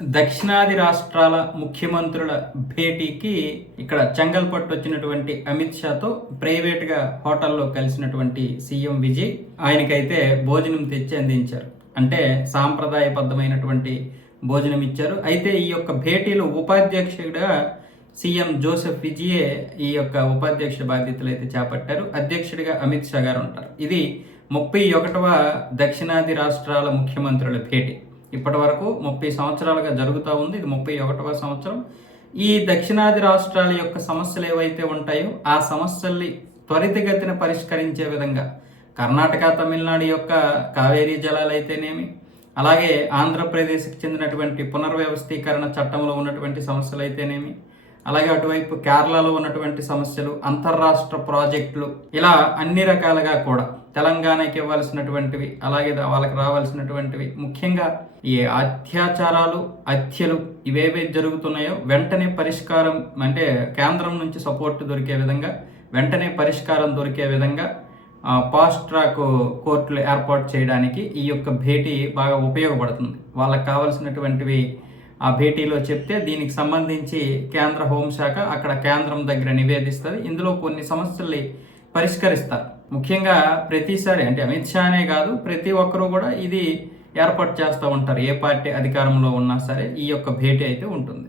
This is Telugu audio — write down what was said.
దక్షిణాది రాష్ట్రాల ముఖ్యమంత్రుల భేటీకి ఇక్కడ చెంగల్పట్టు వచ్చినటువంటి అమిత్ షాతో ప్రైవేట్గా హోటల్లో కలిసినటువంటి సీఎం విజయ్ ఆయనకైతే భోజనం తెచ్చి అందించారు. అంటే సాంప్రదాయబద్ధమైనటువంటి భోజనం ఇచ్చారు. అయితే ఈ యొక్క భేటీలో ఉపాధ్యక్షుడిగా సీఎం జోసెఫ్ విజయే ఈ యొక్క ఉపాధ్యక్ష బాధ్యతలు అయితే చేపట్టారు. అధ్యక్షుడిగా అమిత్ షా గారు ఉంటారు. ఇది 31వ దక్షిణాది రాష్ట్రాల ముఖ్యమంత్రుల భేటీ. ఇప్పటి వరకు 30 సంవత్సరాలుగా జరుగుతూ ఉంది. ఇది 31వ సంవత్సరం. ఈ దక్షిణాది రాష్ట్రాల యొక్క సమస్యలు ఏవైతే ఉంటాయో ఆ సమస్యల్ని త్వరితగతిన పరిష్కరించే విధంగా కర్ణాటక, తమిళనాడు యొక్క కావేరీ జలాలు అయితేనేమి, అలాగే ఆంధ్రప్రదేశ్కి చెందినటువంటి పునర్వ్యవస్థీకరణ చట్టంలో ఉన్నటువంటి సమస్యలు అయితేనేమి, అలాగే అటువైపు కేరళలో ఉన్నటువంటి సమస్యలు, అంతర్రాష్ట్ర ప్రాజెక్టులు, ఇలా అన్ని రకాలుగా కూడా తెలంగాణకి ఇవ్వాల్సినటువంటివి, అలాగే వాళ్ళకి రావాల్సినటువంటివి, ముఖ్యంగా ఈ అత్యాచారాలు, హత్యలు ఇవేవే జరుగుతున్నాయో వెంటనే పరిష్కారం, అంటే కేంద్రం నుంచి సపోర్ట్ దొరికే విధంగా, వెంటనే పరిష్కారం దొరికే విధంగా ఫాస్ట్ ట్రాక్ కోర్టులు ఏర్పాటు చేయడానికి ఈ యొక్క భేటీ బాగా ఉపయోగపడుతుంది. వాళ్ళకి కావాల్సినటువంటివి ఆ భేటీలో చెప్తే దీనికి సంబంధించి కేంద్ర హోంశాఖ అక్కడ కేంద్రం దగ్గర నివేదిస్తుంది. ఇందులో కొన్ని సమస్యల్ని పరిష్కరిస్తారు. ముఖ్యంగా ప్రతిసారి, అంటే అమిత్ షానే కాదు, ప్రతి ఒక్కరూ కూడా ఇది ఏర్పాటు చేస్తూ ఉంటారు. ఏ పార్టీ అధికారంలో ఉన్నా సరే ఈ యొక్క భేటీ అయితే ఉంటుంది.